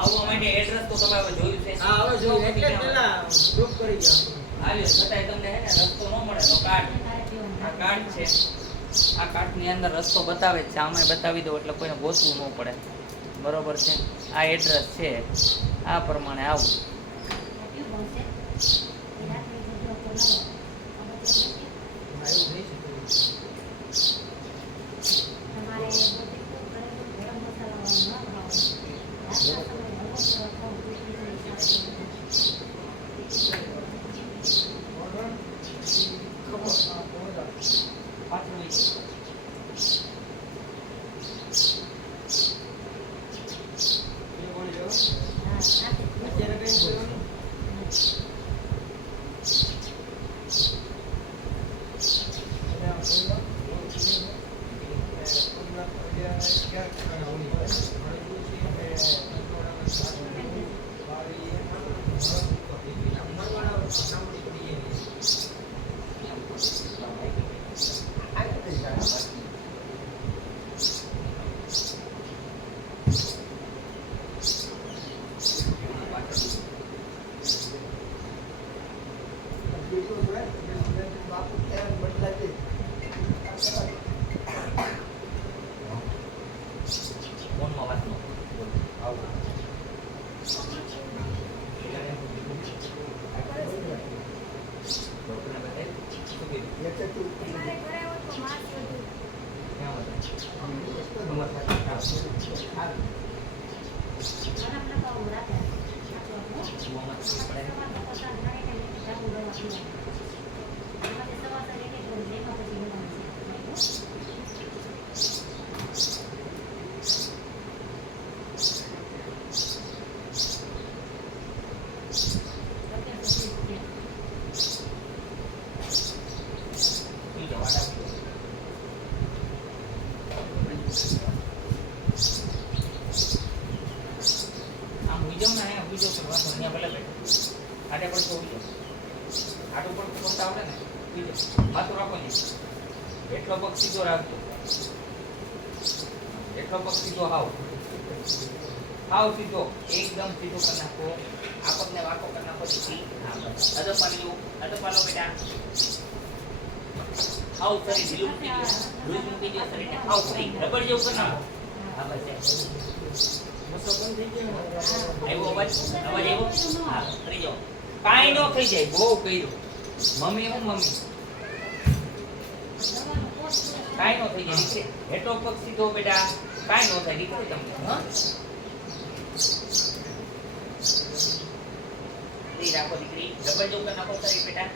આવવા માટે એડ્રેસ તો તમે હવે જોયું છે. હા હવે જોયું એટલે પેલા ગ્રુપ કરી ગયા હાલ્યો છતાંય તમને હે ને રસ્તો ન મળે તો કાર્ડ, આ કાર્ડ છે, આ કાર્ડની અંદર રસ્તો બતાવે છે. આમાં બતાવી દો એટલે કોઈને ગોતવું ન પડે. બરોબર છે. આ એડ્રેસ છે, આ પ્રમાણે આવું. એટલો પગ સીધો રાખજો, એટલો પગ સીધો હાવ સીધો, એકદમ સીધો કરી નાખો. આ પગને વાંકો કરી નાખો. અદપાલો બેટા, હાવ ફરી ઢીલું મૂકી દો, લૂઝ મૂકી દો શરીરને, હાવ ફરી રબડ જેવું કરી નાખો. હા બસ આવ્યો અવાજ, અવાજ આવ્યો. હા ફરી જાઓ, કાંઈ ન થઈ જાય. બહુ કર્યું મમ્મી, હું મમ્મી કાંઈ નો થઈ જાય દીકરી. હેઠો પગ સીધો બેટા, કાંઈ નો થાય દીકરી તમને. હા દી રાખો દીકરી, ડબલ જો નાખો શરીર બેટા.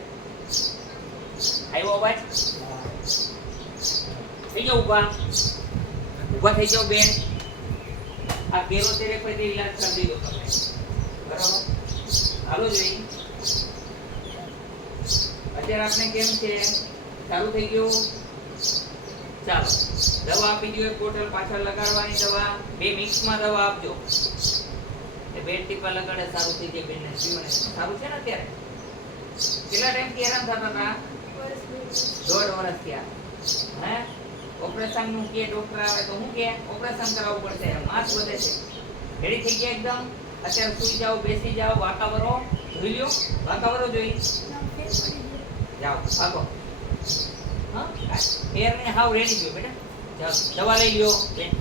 આવ્યો અવાજ? થઈ જાઓ ઊભા, ઊભા થઈ જાઓ બેન. આ કેરો તેરે પછી ઇલાજ કરી દીધો તમે, બરાબર? હાલો જોઈ. અત્યારે આપણે કેમ છે? ચાલુ થઈ ગયું. ચાલો દવા આપી દો. એક બોટલ પાછળ લગાડવાની દવા, બે મિક્સમાં દવા આપજો. એ બે ટીપા લગાડે સારું થઈ જાય. બેનને જીવન સારું છે ને અત્યારે? કેટલા ટાઈમ થી હેરાન થતા હતા? 1.5 વર્ષ થયા. હે ઓપરેશન નું કે ડોક્ટર આવે તો હું કે ઓપરેશન કરાવવું પડશે, માસ વધે છે. રેડી થઈ ગયા એકદમ? અત્યારે સુઈ જાઓ, બેસી જાઓ, વાતાવરો જોઈ લ્યો, વાતાવરો જોઈ જાઓ, ભાગો. હા એરને હાવ રેડી ગયો બેટા. ચાલો દવા લઈ લ્યો બેન.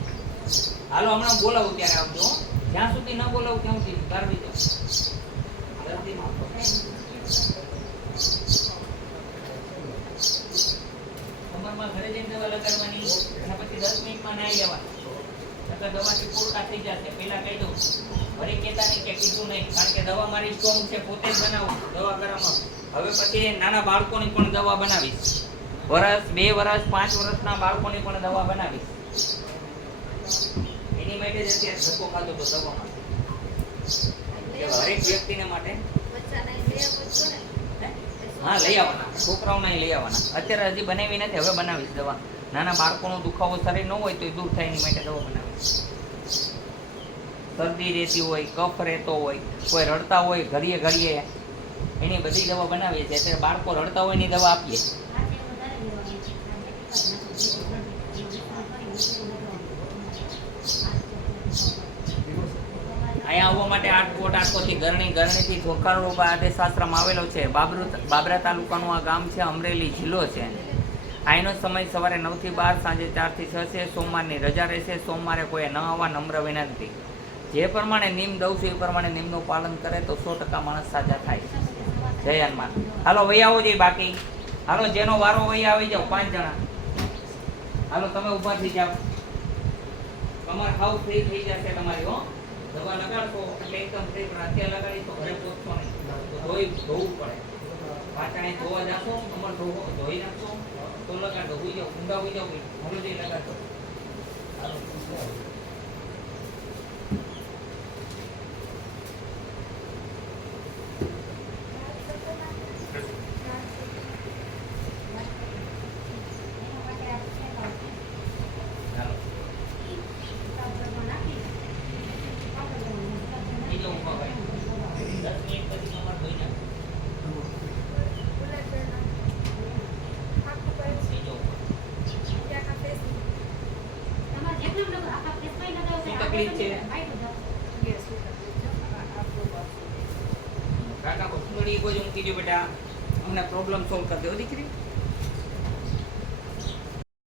હાલો હમણાં બોલાવું ત્યારે આવજો. જ્યાં સુધી ન બોલાવું ત્યાં સુધી કરવી દો. કમરમાં ઘરે જઈને દવા લગાડવાની અને પછી 10 મિનિટમાં નાઈ લેવાની. એટલે દવાથી પૂરતા થઈ જશે. પેલા કહી દઉં, વળી કહેતા નહીં કે કીધું નહીં, કારણ કે દવા મારી સ્ટ્રોંગ છે, પોતે જ બનાવું દવા ગરમમાં. હવે પછી નાના બાળકોની પણ દવા બનાવીશ. વર્ષ, 2 વર્ષ, 5 વર્ષના બાળકોની પણ દવા બનાવીશ. એની માટે જ અત્યારે ધક્કો ખાધો તો દવા માટે. હરેક વ્યક્તિને માટે હા લઈ આવવાના, છોકરાઓને લઈ આવવાના. અત્યારે હજી બનાવી નથી, હવે બનાવીશ દવા. નાના બાળકોનો દુખાવો શરીર ન હોય તો એ દૂર થાય એની માટે દવા બનાવીશ. શરદી રહેતી હોય, કફ રહેતો હોય, કોઈ રડતા હોય ઘડીએ ઘડીએ, એની બધી દવા બનાવીએ છીએ. અત્યારે બાળકો રડતા હોય એની દવા આપીએ. માટે 8 કોટ આખોથી ગરણીથી જોકાણું આદેશ આશ્રમ આવેલો છે. બાબરા તાલુકાનું આ ગામ છે. અમરેલી જિલ્લો છે. અહીંનો સમય સવારે 9 થી 12, સાંજે 4 થી 6 છે. સોમવારની રજા રહેશે. સોમવારે કોઈ ન આવવા નમ્ર વિનંતી. જે પ્રમાણે નિયમ દઉં છું એ પ્રમાણે નિયમનું પાલન કરે તો 100% માણસ સાજા થાય. જય હનુમાન. હાલો વહી આવો જોઈએ બાકી. હાલો જેનો વારો વહી આવી જાઓ 5 જણા. હાલો તમે ઊભા થઈ જાઓ. તમારે હાવ ફ્રી થઈ જશે તમારી હો. દવા લગાડશો એટલે એકદમ ફ્રી, પણ અત્યારે લગાડી તો ઘરે પહોંચશો નહીં. ધોવું પડે. પાછળ ધોવા જાશો, તમારે ધોઈ નાખશો તો લગાડો. હોઈ જાઓ, ઊંડા હોઈ જાઓ, હાલો જઈ લગાડો. હાલો તકલીફ છે કાકા કોથમડી કોઈ મૂકી દો બેટા, અમને પ્રોબ્લેમ સોલ્વ કરી દો દીકરી.